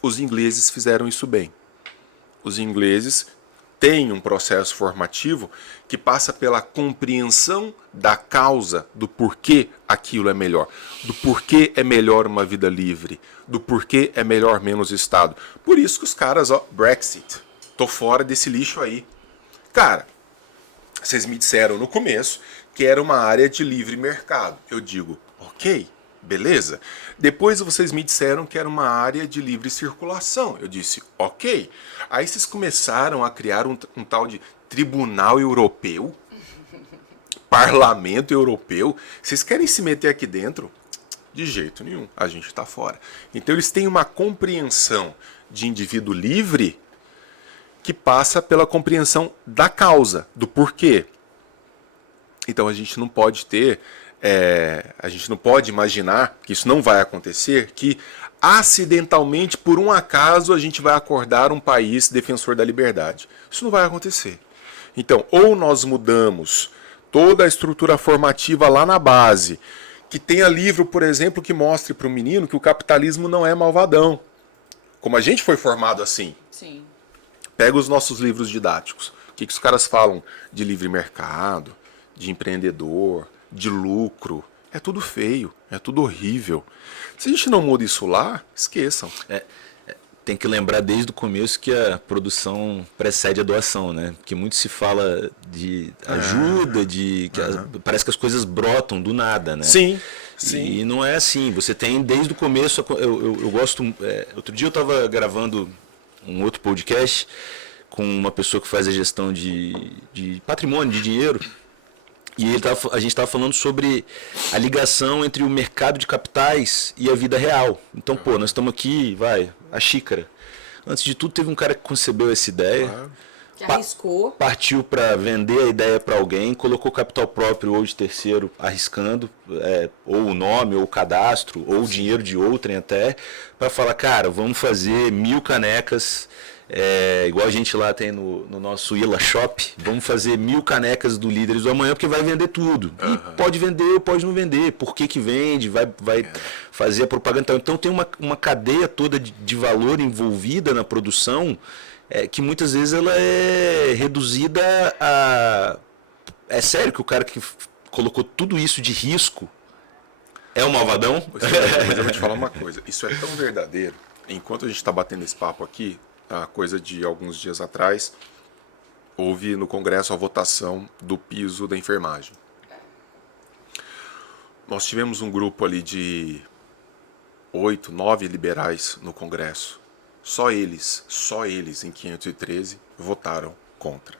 Os ingleses fizeram isso bem. Os ingleses têm um processo formativo que passa pela compreensão da causa do porquê aquilo é melhor, do porquê é melhor uma vida livre, do porquê é melhor menos Estado. Por isso que os caras, Brexit, tô fora desse lixo aí. Cara, vocês me disseram no começo que era uma área de livre mercado. Eu digo, ok, beleza. Depois vocês me disseram que era uma área de livre circulação. Eu disse, ok. Aí vocês começaram a criar um tal de tribunal europeu, parlamento europeu. Vocês querem se meter aqui dentro? De jeito nenhum, a gente está fora. Então eles têm uma compreensão de indivíduo livre que passa pela compreensão da causa, do porquê. Então a gente não pode ter, a gente não pode imaginar que isso não vai acontecer, que acidentalmente, por um acaso, a gente vai acordar um país defensor da liberdade. Isso não vai acontecer. Então, ou nós mudamos toda a estrutura formativa lá na base, que tenha livro, por exemplo, que mostre para o menino que o capitalismo não é malvadão. Como a gente foi formado assim. Sim. Pega os nossos livros didáticos. O que os caras falam de livre mercado, de empreendedor, de lucro? É tudo feio, é tudo horrível. Se a gente não muda isso lá, esqueçam. Tem que lembrar desde o começo que a produção precede a doação, né? Porque muito se fala de ajuda, parece que as coisas brotam do nada, né? Sim. E não é assim. Você tem desde o começo. Eu gosto. Outro dia eu estava gravando um outro podcast com uma pessoa que faz a gestão de patrimônio, de dinheiro. E a gente estava falando sobre a ligação entre o mercado de capitais e a vida real. Então, nós estamos aqui, a xícara. Antes de tudo, teve um cara que concebeu essa ideia. Que arriscou. Partiu para vender a ideia para alguém, colocou capital próprio ou de terceiro arriscando, ou o nome, ou o cadastro, ou o dinheiro de outrem até, para falar, cara, vamos fazer 1000 canecas. Igual a gente lá tem no nosso Ila Shop, vamos fazer 1000 canecas do Líderes do Amanhã, porque vai vender tudo. E pode vender ou pode não vender. Por que vende? Vai fazer a propaganda. Então tem uma cadeia toda de valor envolvida na produção, que muitas vezes ela é reduzida a... É sério que o cara que colocou tudo isso de risco é um malvadão? Mas eu vou te falar uma coisa. Isso é tão verdadeiro. Enquanto a gente está batendo esse papo aqui, a coisa de alguns dias atrás, houve no Congresso a votação do piso da enfermagem. Nós tivemos um grupo ali de 8, 9 liberais no Congresso. Só eles, em 513, votaram contra.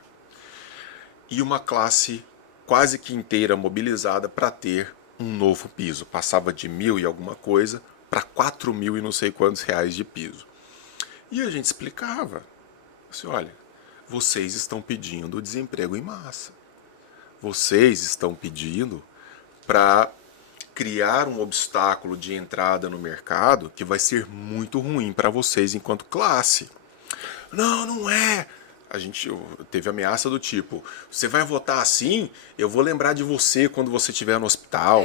E uma classe quase que inteira mobilizada para ter um novo piso. Passava de 1.000 e alguma coisa para 4.000 e não sei quantos reais de piso. E a gente explicava, assim, olha, vocês estão pedindo desemprego em massa. Vocês estão pedindo para criar um obstáculo de entrada no mercado que vai ser muito ruim para vocês enquanto classe. Não é. A gente teve ameaça do tipo, você vai votar assim, eu vou lembrar de você quando você estiver no hospital.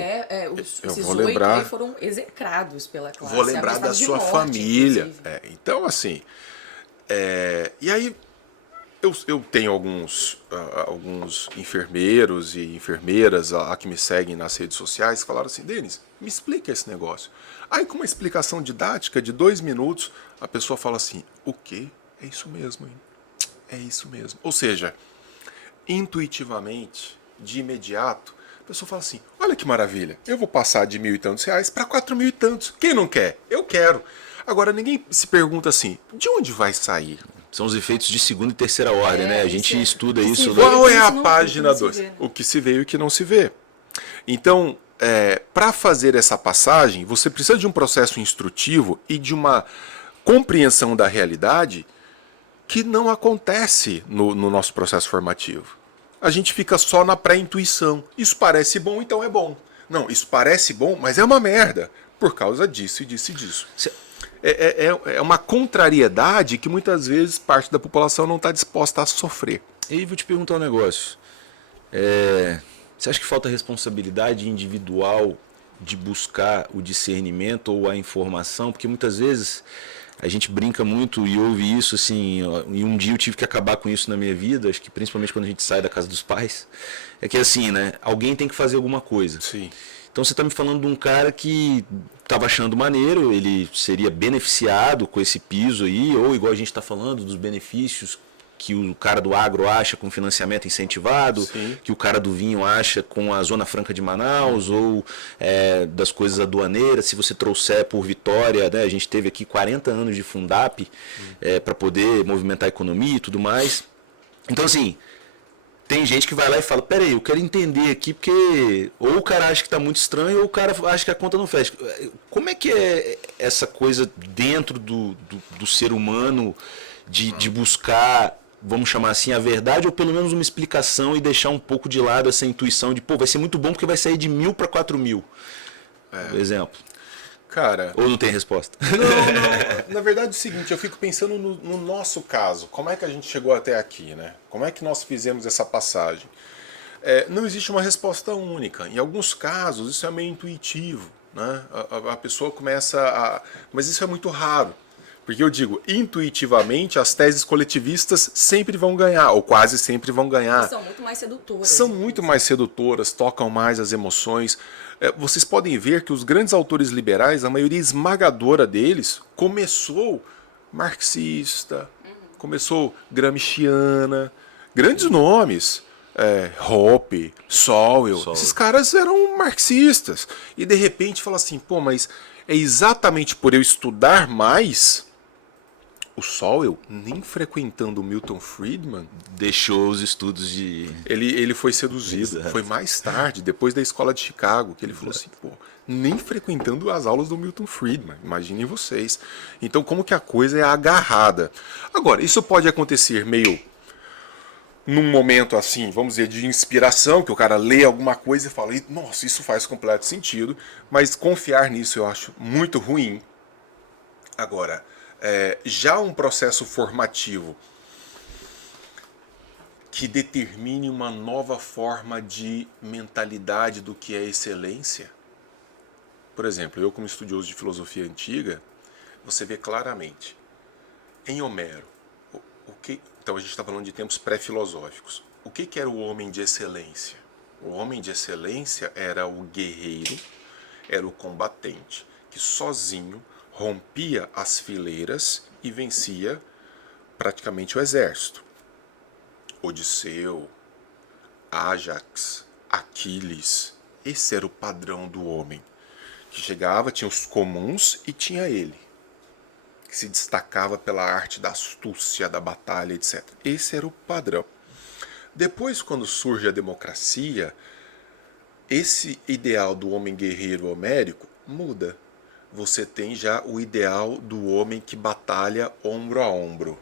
Esses 8 aí foram execrados pela classe. Vou lembrar da sua família. Então, assim, E aí eu tenho alguns enfermeiros e enfermeiras que me seguem nas redes sociais que falaram assim, Denis, me explica esse negócio. Aí com uma explicação didática de 2 minutos, a pessoa fala assim, o quê? É isso mesmo, hein? É isso mesmo. Ou seja, intuitivamente, de imediato, a pessoa fala assim, olha que maravilha, eu vou passar de R$1.000 e tantos para 4.000 e tantos. Quem não quer? Eu quero. Agora, ninguém se pergunta assim, de onde vai sair? São os efeitos de segunda e terceira ordem, né? A gente estuda isso. Qual é a página 2? O que se vê e o que não se vê. Então, para fazer essa passagem, você precisa de um processo instrutivo e de uma compreensão da realidade que não acontece no nosso processo formativo. A gente fica só na pré-intuição. Isso parece bom, então é bom. Não, isso parece bom, mas é uma merda. Por causa disso e disso e disso. É uma contrariedade que muitas vezes parte da população não está disposta a sofrer. E aí vou te perguntar um negócio. Você acha que falta responsabilidade individual de buscar o discernimento ou a informação? Porque muitas vezes a gente brinca muito e ouve isso assim, e um dia eu tive que acabar com isso na minha vida, acho que principalmente quando a gente sai da casa dos pais, é que assim, né, alguém tem que fazer alguma coisa. Sim. Então você está me falando de um cara que estava achando maneiro, ele seria beneficiado com esse piso aí, ou igual a gente está falando dos benefícios que o cara do agro acha com financiamento incentivado, sim, que o cara do vinho acha com a Zona Franca de Manaus, ou das coisas aduaneiras, se você trouxer por Vitória, né, a gente teve aqui 40 anos de Fundap para poder movimentar a economia e tudo mais. Então assim, tem gente que vai lá e fala, peraí, eu quero entender aqui, porque ou o cara acha que está muito estranho, ou o cara acha que a conta não fecha. Como é que é essa coisa dentro do ser humano de buscar, vamos chamar assim, a verdade, ou pelo menos uma explicação e deixar um pouco de lado essa intuição de, pô, vai ser muito bom porque vai sair de 1.000 para 4.000, por exemplo. Cara... Ou não tem resposta? Não. Na verdade é o seguinte, eu fico pensando no nosso caso. Como é que a gente chegou até aqui, né? Como é que nós fizemos essa passagem? Não existe uma resposta única. Em alguns casos isso é meio intuitivo, né? A pessoa começa a... Mas isso é muito raro. Porque eu digo, intuitivamente as teses coletivistas sempre vão ganhar, ou quase sempre vão ganhar. São muito mais sedutoras. São muito mais sedutoras, tocam mais as emoções. Vocês podem ver que os grandes autores liberais, a maioria esmagadora deles, começou marxista, começou gramsciana, grandes nomes. Hoppe, Sowell, esses caras eram marxistas. E de repente fala assim, pô, mas é exatamente por eu estudar mais... O Sowell, nem frequentando o Milton Friedman, deixou os estudos de... Ele foi seduzido. Exato. Foi mais tarde, depois da escola de Chicago, que ele falou assim, pô, nem frequentando as aulas do Milton Friedman, imaginem vocês. Então como que a coisa é agarrada? Agora, isso pode acontecer meio num momento assim, vamos dizer, de inspiração, que o cara lê alguma coisa e fala, nossa, isso faz completo sentido, mas confiar nisso eu acho muito ruim. Agora... já um processo formativo que determine uma nova forma de mentalidade do que é excelência. Por exemplo, eu como estudioso de filosofia antiga, você vê claramente, em Homero, então a gente está falando de tempos pré-filosóficos, o que era o homem de excelência? O homem de excelência era o guerreiro, era o combatente, que sozinho rompia as fileiras e vencia praticamente o exército. Odisseu, Ájax, Aquiles, esse era o padrão do homem, que chegava, tinha os comuns e tinha ele, que se destacava pela arte da astúcia, da batalha, etc. Esse era o padrão. Depois, quando surge a democracia, esse ideal do homem guerreiro homérico muda. Você tem já o ideal do homem que batalha ombro a ombro.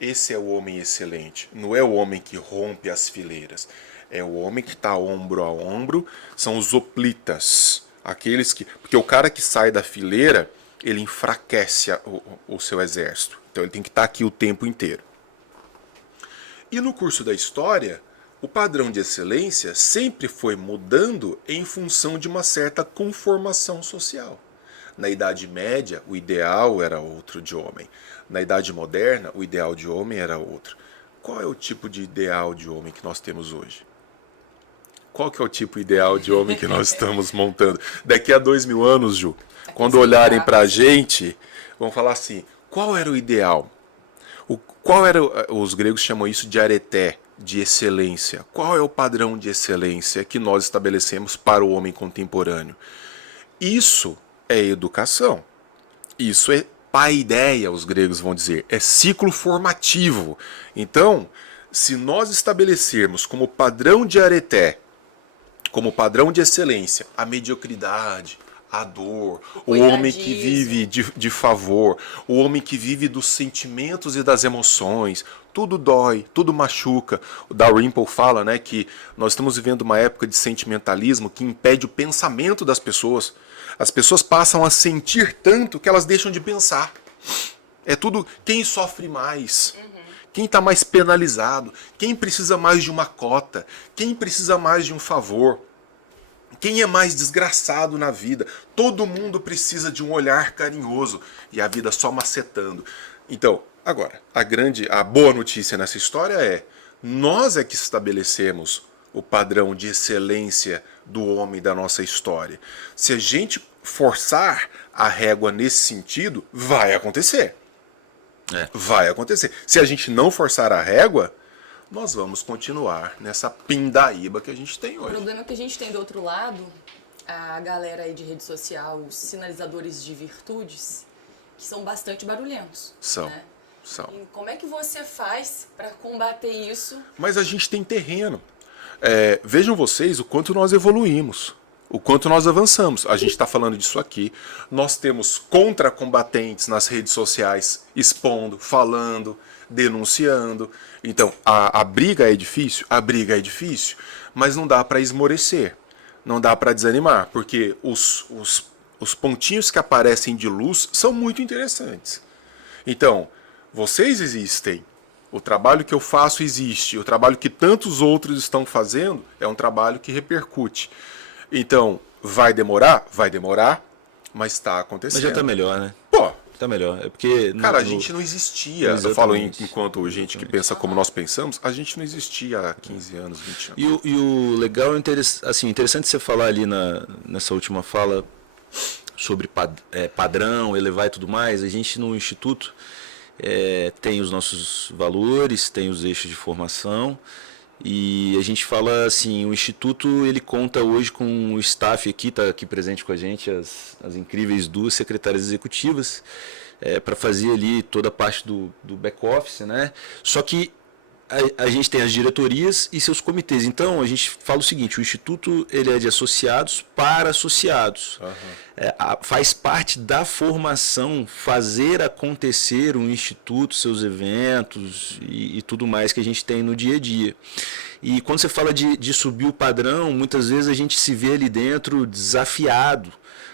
Esse é o homem excelente. Não é o homem que rompe as fileiras. É o homem que está ombro a ombro. São os hoplitas. Aqueles que... Porque o cara que sai da fileira, ele enfraquece o seu exército. Então ele tem que estar aqui o tempo inteiro. E no curso da história, o padrão de excelência sempre foi mudando em função de uma certa conformação social. Na Idade Média, o ideal era outro de homem. Na Idade Moderna, o ideal de homem era outro. Qual é o tipo de ideal de homem que nós temos hoje? Qual que é o tipo ideal de homem que nós estamos montando? Daqui a 2000 anos, Ju, quando olharem para a gente, vão falar assim, qual era o ideal? Os gregos chamam isso de areté, de excelência. Qual é o padrão de excelência que nós estabelecemos para o homem contemporâneo? Isso é educação. Isso é paideia, os gregos vão dizer. É ciclo formativo. Então, se nós estabelecermos como padrão de areté, como padrão de excelência, a mediocridade, a dor, o homem que vive de favor, o homem que vive dos sentimentos e das emoções, tudo dói, tudo machuca. O Dalrymple fala, né, que nós estamos vivendo uma época de sentimentalismo que impede o pensamento das pessoas. As pessoas passam a sentir tanto que elas deixam de pensar. É tudo quem sofre mais, quem está mais penalizado, quem precisa mais de uma cota, quem precisa mais de um favor. Quem é mais desgraçado na vida? Todo mundo precisa de um olhar carinhoso e a vida só macetando. Então, agora, a boa notícia nessa história é nós é que estabelecemos o padrão de excelência do homem da nossa história. Se a gente forçar a régua nesse sentido, vai acontecer. Vai acontecer. Se a gente não forçar a régua, nós vamos continuar nessa pindaíba que a gente tem hoje. O problema é que a gente tem do outro lado a galera aí de rede social, os sinalizadores de virtudes, que são bastante barulhentos. São. E como é que você faz para combater isso? Mas a gente tem terreno. Vejam vocês o quanto nós evoluímos, o quanto nós avançamos. A gente está falando disso aqui. Nós temos contracombatentes nas redes sociais expondo, falando, denunciando. Então, a briga é difícil? A briga é difícil, mas não dá para esmorecer, não dá para desanimar, porque os pontinhos que aparecem de luz são muito interessantes. Então, vocês existem, o trabalho que eu faço existe, o trabalho que tantos outros estão fazendo é um trabalho que repercute. Então, vai demorar? Vai demorar, mas está acontecendo. Mas já está melhor, né? Pô, tá melhor. É porque cara, a gente não existia. Exatamente. Eu falo enquanto gente que pensa como nós pensamos, a gente não existia há 15 anos, 20 anos. E o legal, interessante você falar ali nessa última fala sobre padrão, elevar e tudo mais. A gente no Instituto tem os nossos valores, tem os eixos de formação. E a gente fala assim, o Instituto ele conta hoje com o staff aqui, está aqui presente com a gente, as incríveis 2 secretárias executivas, para fazer ali toda a parte do back-office, né? Só que a gente tem as diretorias e seus comitês. Então, a gente fala o seguinte, o Instituto ele é de associados para associados. Faz parte da formação fazer acontecer um Instituto, seus eventos e tudo mais que a gente tem no dia a dia. E quando você fala de subir o padrão, muitas vezes a gente se vê ali dentro desafiado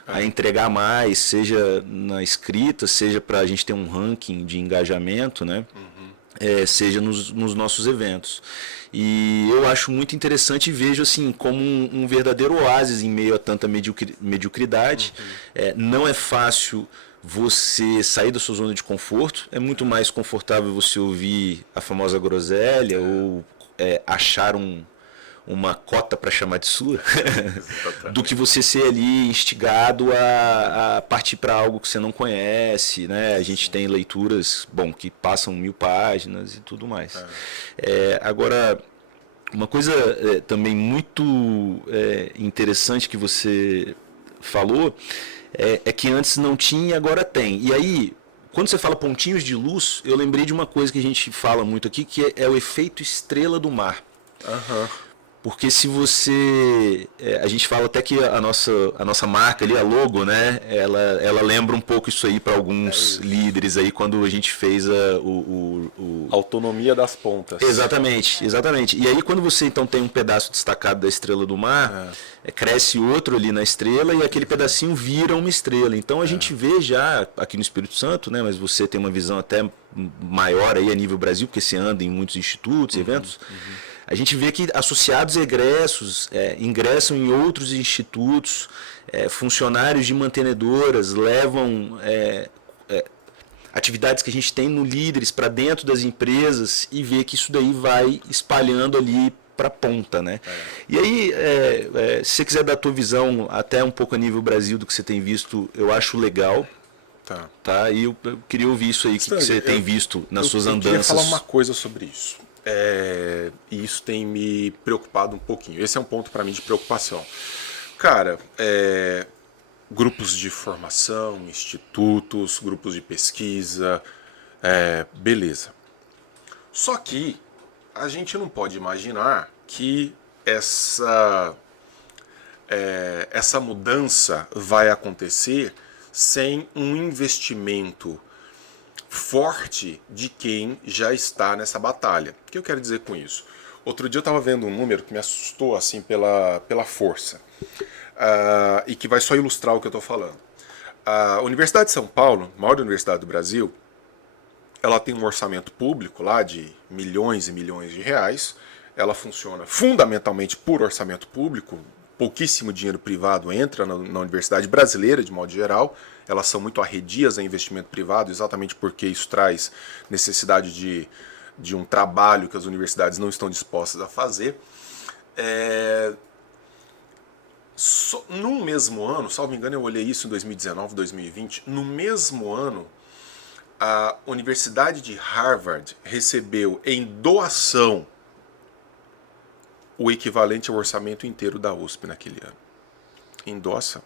a entregar mais, seja na escrita, seja para a gente ter um ranking de engajamento, né? Seja nos nossos eventos. E eu acho muito interessante e vejo assim como um verdadeiro oásis em meio a tanta mediocridade. Não é fácil você sair da sua zona de conforto, é muito mais confortável você ouvir a famosa groselha ou achar uma cota para chamar de sua do que você ser ali instigado a partir para algo que você não conhece, né? A gente tem leituras, que passam 1000 páginas e tudo mais. Agora, uma coisa também muito interessante que você falou é que antes não tinha e agora tem. E aí, quando você fala pontinhos de luz, eu lembrei de uma coisa que a gente fala muito aqui, que é o efeito estrela do mar. Porque se você... a gente fala até que a nossa marca ali, a logo, né? Ela lembra um pouco isso aí para alguns líderes aí, quando a gente fez autonomia das pontas. Exatamente. E aí quando você então tem um pedaço destacado da estrela do mar, cresce outro ali na estrela e aquele pedacinho vira uma estrela. Então a gente vê já aqui no Espírito Santo, né? Mas você tem uma visão até maior aí a nível Brasil, porque você anda em muitos institutos, eventos. A gente vê que associados egressos ingressam em outros institutos, funcionários de mantenedoras levam atividades que a gente tem no Líderes para dentro das empresas e ver que isso daí vai espalhando ali para a ponta, né? E aí, se você quiser dar a tua visão até um pouco a nível Brasil do que você tem visto, eu acho legal. Tá? E eu queria ouvir isso aí, o que você tem visto nas suas andanças. Eu queria falar uma coisa sobre isso. E isso tem me preocupado um pouquinho. Esse é um ponto para mim de preocupação. Cara, grupos de formação, institutos, grupos de pesquisa, beleza. Só que a gente não pode imaginar que essa mudança vai acontecer sem um investimento forte de quem já está nessa batalha. O que eu quero dizer com isso? Outro dia eu estava vendo um número que me assustou assim pela força, e que vai só ilustrar o que eu estou falando. A Universidade de São Paulo, a maior universidade do Brasil, ela tem um orçamento público lá de milhões e milhões de reais. Ela funciona fundamentalmente por orçamento público. Pouquíssimo dinheiro privado entra na universidade brasileira, de modo geral. Elas são muito arredias a investimento privado, exatamente porque isso traz necessidade de um trabalho que as universidades não estão dispostas a fazer. No mesmo ano, salvo engano, eu olhei isso em 2019, 2020, no mesmo ano, a Universidade de Harvard recebeu em doação o equivalente ao orçamento inteiro da USP naquele ano. Em doação.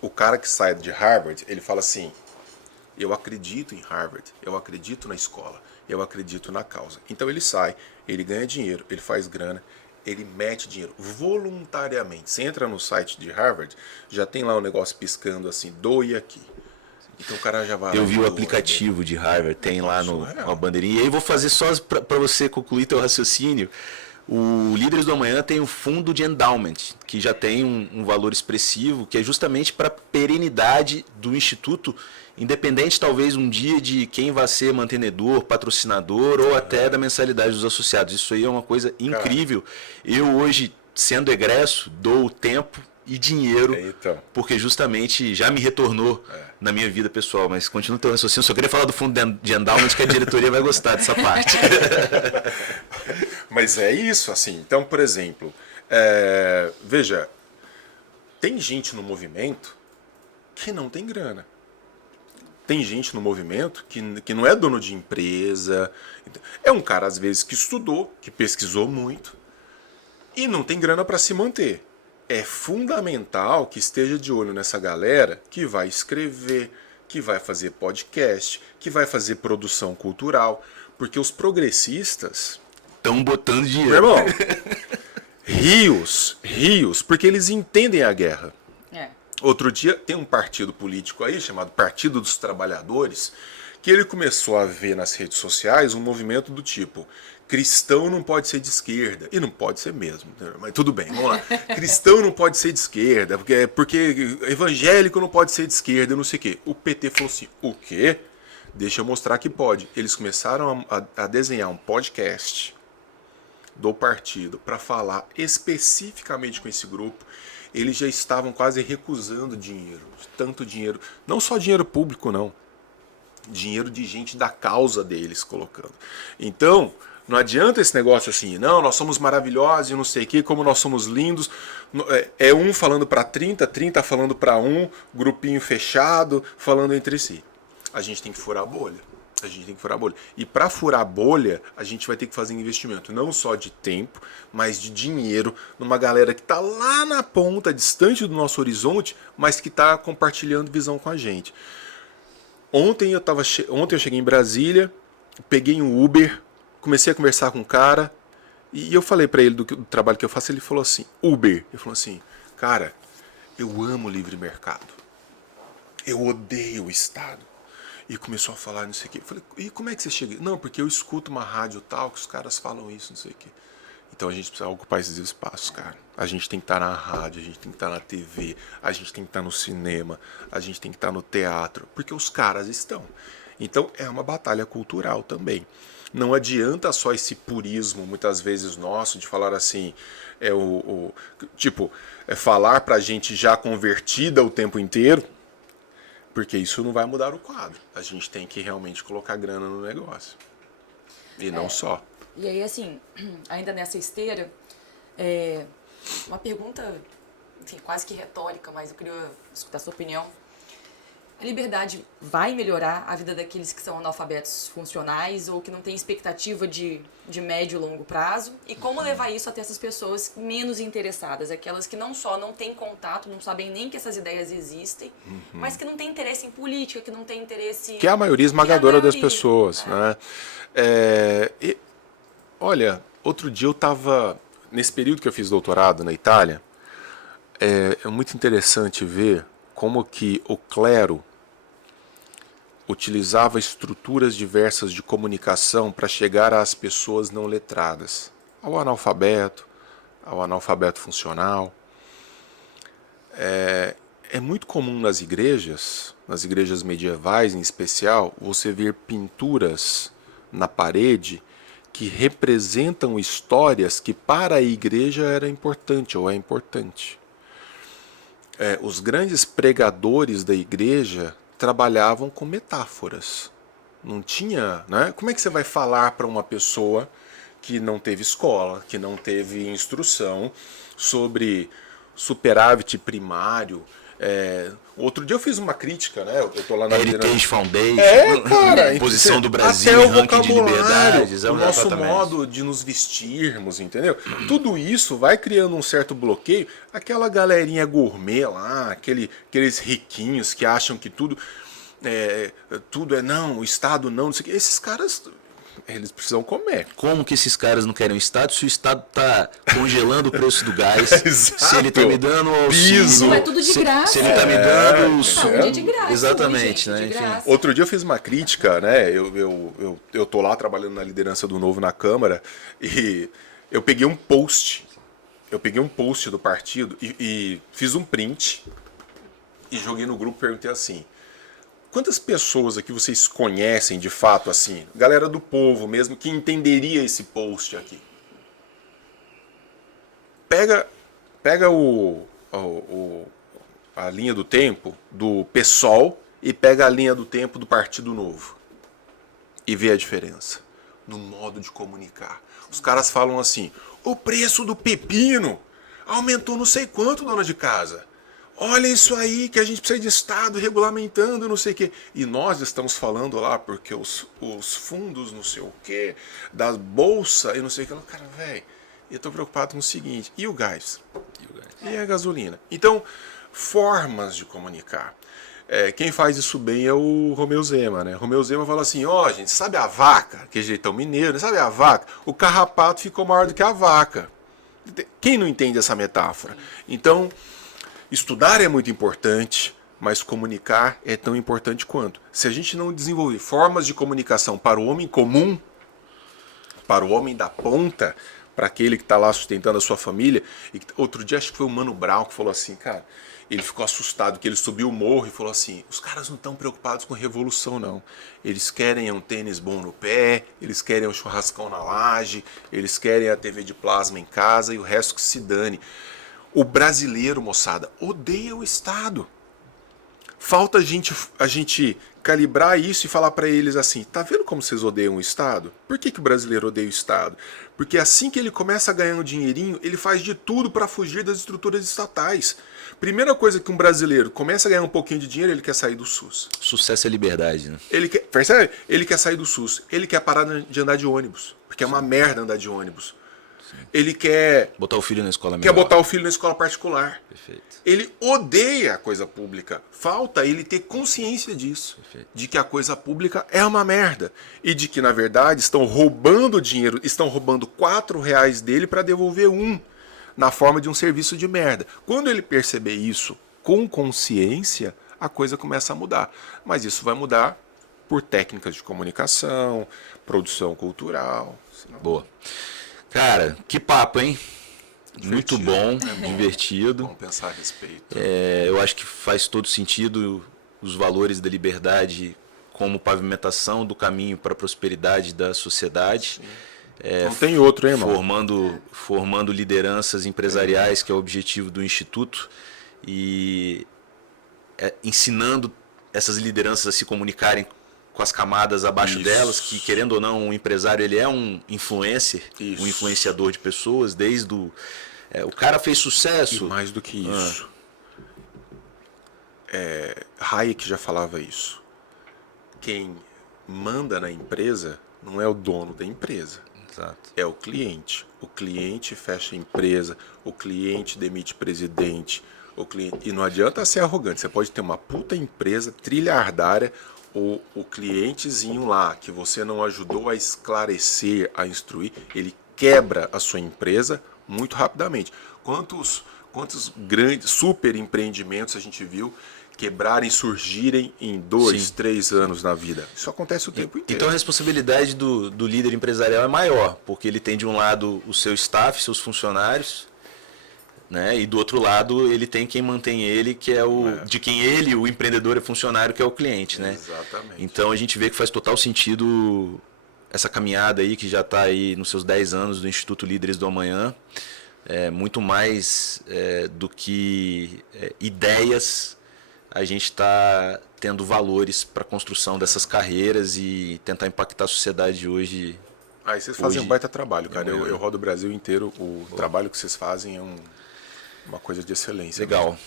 O cara que sai de Harvard, ele fala assim: eu acredito em Harvard, eu acredito na escola, eu acredito na causa. Então ele sai, ele ganha dinheiro, ele faz grana, ele mete dinheiro voluntariamente. Você entra no site de Harvard, já tem lá um negócio piscando assim, doe aqui. Então o cara já vai. Eu vi o aplicativo de Harvard, tem lá uma bandeirinha. E aí eu vou fazer só para você concluir teu raciocínio. O Líderes do Amanhã tem um fundo de endowment, que já tem um valor expressivo, que é justamente para a perenidade do Instituto, independente talvez um dia de quem vai ser mantenedor, patrocinador ou até da mensalidade dos associados. Isso aí é uma coisa incrível. Eu hoje, sendo egresso, dou tempo e dinheiro, porque justamente já me retornou na minha vida pessoal. Mas continua o teu raciocínio. Só queria falar do fundo de endowment, que a diretoria vai gostar dessa parte. Mas é isso, assim. Então, por exemplo, veja, tem gente no movimento que não tem grana. Tem gente no movimento que não é dono de empresa. É um cara, às vezes, que estudou, que pesquisou muito e não tem grana para se manter. É fundamental que esteja de olho nessa galera que vai escrever, que vai fazer podcast, que vai fazer produção cultural, porque os progressistas estão botando dinheiro. Meu irmão, rios, porque eles entendem a guerra. Outro dia tem um partido político aí, chamado Partido dos Trabalhadores, que ele começou a ver nas redes sociais um movimento do tipo: cristão não pode ser de esquerda. E não pode ser mesmo, mas tudo bem, vamos lá. Cristão não pode ser de esquerda, porque evangélico não pode ser de esquerda, não sei o quê. O PT falou assim: o quê? Deixa eu mostrar que pode. Eles começaram a desenhar um podcast do partido para falar especificamente com esse grupo. Eles já estavam quase recusando dinheiro, tanto dinheiro, não só dinheiro público não, dinheiro de gente da causa deles colocando. Então, não adianta esse negócio assim, não, nós somos maravilhosos e não sei o que, como nós somos lindos. É um falando para 30 falando para um, grupinho fechado, falando entre si. A gente tem que furar a bolha. E para furar a bolha, a gente vai ter que fazer investimento, não só de tempo, mas de dinheiro, numa galera que está lá na ponta, distante do nosso horizonte, mas que está compartilhando visão com a gente. Ontem eu cheguei em Brasília, peguei um Uber, comecei a conversar com um cara, e eu falei para ele do trabalho que eu faço. Ele falou assim: Uber. Ele falou assim: cara, eu amo livre mercado, eu odeio o Estado. E começou a falar não sei o quê. Eu falei: e como é que você chega? Não, porque eu escuto uma rádio tal que os caras falam isso, não sei o quê. Então a gente precisa ocupar esses espaços, cara. A gente tem que estar na rádio, a gente tem que estar na TV, a gente tem que estar no cinema, a gente tem que estar no teatro, porque os caras estão. Então é uma batalha cultural também. Não adianta só esse purismo, muitas vezes nosso, de falar assim, falar pra gente já convertida o tempo inteiro, Porque isso não vai mudar o quadro. A gente tem que realmente colocar grana no negócio. E não só. E aí, assim, ainda nessa esteira, uma pergunta, enfim, quase que retórica, mas eu queria escutar a sua opinião. A liberdade vai melhorar a vida daqueles que são analfabetos funcionais ou que não têm expectativa de médio e longo prazo? E como levar isso até essas pessoas menos interessadas? Aquelas que não só não têm contato, não sabem nem que essas ideias existem, mas que não têm interesse em política, que não têm interesse... Que é a maioria esmagadora das pessoas, né? Olha, outro dia eu estava... Nesse período que eu fiz doutorado na Itália, é muito interessante ver como que o clero utilizava estruturas diversas de comunicação para chegar às pessoas não letradas, ao analfabeto funcional. É muito comum nas igrejas medievais em especial, você ver pinturas na parede que representam histórias que para a igreja era importante ou é importante. Os grandes pregadores da igreja trabalhavam com metáforas. Não tinha, né? Como é que você vai falar para uma pessoa que não teve escola, que não teve instrução sobre superávit primário? Outro dia eu fiz uma crítica, né? Eu tô lá na Heritage Foundation, cara, posição do Brasil até em o ranking de vocabulário, liberdades, o nosso exatamente. modo de nos vestirmos, entendeu? Tudo isso vai criando um certo bloqueio. Aquela galerinha gourmet lá, aqueles riquinhos que acham que tudo é não, o Estado não sei o que. Esses caras, eles precisam comer. Como que esses caras não querem o Estado se o Estado está congelando o preço do gás? Exato. Se ele está me dando o Piso. auxílio, É tudo de graça. se ele está me dando o Saúde é de graça. Exatamente, saúde, né? gente, de Enfim. graça. Outro dia eu fiz uma crítica, né? Eu tô lá trabalhando na liderança do Novo na Câmara e eu peguei um post do partido e fiz um print e joguei no grupo e perguntei assim: quantas pessoas aqui vocês conhecem de fato assim, galera do povo mesmo, que entenderia esse post aqui? Pega a linha do tempo do PSOL e pega a linha do tempo do Partido Novo e vê a diferença no modo de comunicar. Os caras falam assim: o preço do pepino aumentou não sei quanto, dona de casa. Olha isso aí, que a gente precisa de Estado regulamentando, não sei o quê. E nós estamos falando lá porque os fundos, não sei o quê, da bolsa e não sei o que. Cara, velho, eu tô preocupado com o seguinte: e o gás? E a gasolina? Então, formas de comunicar. Quem faz isso bem é o Romeu Zema, né? Romeu Zema fala assim: gente, sabe a vaca? Que jeitão mineiro, né? Sabe a vaca? O carrapato ficou maior do que a vaca. Quem não entende essa metáfora? Então, estudar é muito importante, mas comunicar é tão importante quanto. Se a gente não desenvolver formas de comunicação para o homem comum, para o homem da ponta, para aquele que está lá sustentando a sua família. E outro dia acho que foi o Mano Brown que falou assim, cara, ele ficou assustado que ele subiu o morro e falou assim: os caras não estão preocupados com revolução não, eles querem um tênis bom no pé, eles querem um churrascão na laje, eles querem a TV de plasma em casa e o resto que se dane. O brasileiro, moçada, odeia o Estado. Falta a gente calibrar isso e falar para eles assim: tá vendo como vocês odeiam o Estado? Por que o brasileiro odeia o Estado? Porque assim que ele começa a ganhar um dinheirinho, ele faz de tudo para fugir das estruturas estatais. Primeira coisa que um brasileiro começa a ganhar um pouquinho de dinheiro, ele quer sair do SUS. Sucesso é liberdade, né? Percebe? Ele quer sair do SUS. Ele quer parar de andar de ônibus, porque é uma merda andar de ônibus. Ele quer botar o filho na escola melhor. Quer botar o filho na escola particular. Perfeito. Ele odeia a coisa pública. Falta ele ter consciência disso. Perfeito. De que a coisa pública é uma merda. E de que, na verdade, estão roubando dinheiro, estão roubando R$4 dele para devolver na forma de um serviço de merda. Quando ele perceber isso com consciência, a coisa começa a mudar. Mas isso vai mudar por técnicas de comunicação, produção cultural. Boa. Cara, que papo, hein? Divertido. Muito bom, divertido. Vamos pensar a respeito. Eu acho que faz todo sentido os valores da liberdade como pavimentação do caminho para a prosperidade da sociedade. Não tem outro, hein, irmão? Formando lideranças empresariais, que é o objetivo do Instituto, e ensinando essas lideranças a se comunicarem com as camadas abaixo delas, que querendo ou não, o empresário ele é um influencer, um influenciador de pessoas, desde o cara fez sucesso. E mais do que isso, Hayek já falava isso. Quem manda na empresa não é o dono da empresa. Exato. É o cliente. O cliente fecha a empresa, o cliente demite presidente, e não adianta ser arrogante. Você pode ter uma puta empresa trilhardária, o clientezinho lá que você não ajudou a esclarecer, a instruir, ele quebra a sua empresa muito rapidamente. Quantos grandes super empreendimentos a gente viu quebrarem, surgirem em 2, 3 anos na vida? Isso acontece o tempo inteiro. Então a responsabilidade do líder empresarial é maior, porque ele tem de um lado o seu staff, seus funcionários, né? E do outro lado ele tem quem mantém ele, que é de quem ele, o empreendedor, é funcionário, que é o cliente, né? Exatamente. Então a gente vê que faz total sentido essa caminhada aí, que já está aí nos seus 10 anos do Instituto Líderes do Amanhã. Muito mais do que ideias, a gente está tendo valores para a construção dessas carreiras e tentar impactar a sociedade de hoje. Aí vocês fazem um baita trabalho, cara. Eu rodo o Brasil inteiro. O trabalho que vocês fazem é uma coisa de excelência. Legal. Mesmo.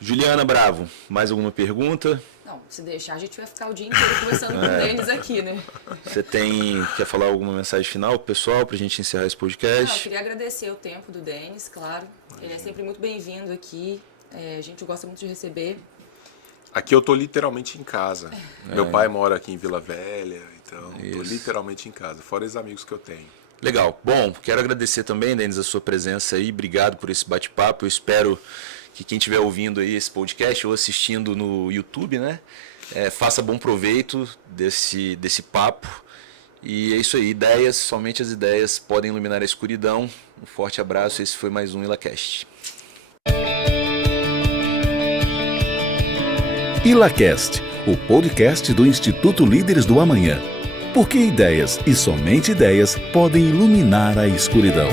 Juliana Bravo, mais alguma pergunta? Não, se deixar, a gente vai ficar o dia inteiro conversando com o Denis aqui, né? Você quer falar alguma mensagem final pro pessoal pra gente encerrar esse podcast? Não, eu queria agradecer o tempo do Denis, claro. Ele é sempre muito bem-vindo aqui. A gente gosta muito de receber. Aqui eu tô literalmente em casa. Meu pai mora aqui em Vila Velha, então tô literalmente em casa, fora os amigos que eu tenho. Legal. Bom, quero agradecer também, Denis, a sua presença aí. Obrigado por esse bate-papo. Eu espero que quem estiver ouvindo aí esse podcast ou assistindo no YouTube, né, faça bom proveito desse papo. E é isso aí. Ideias, somente as ideias podem iluminar a escuridão. Um forte abraço. Esse foi mais um IlaCast. IlaCast, o podcast do Instituto Líderes do Amanhã. Porque ideias e somente ideias podem iluminar a escuridão.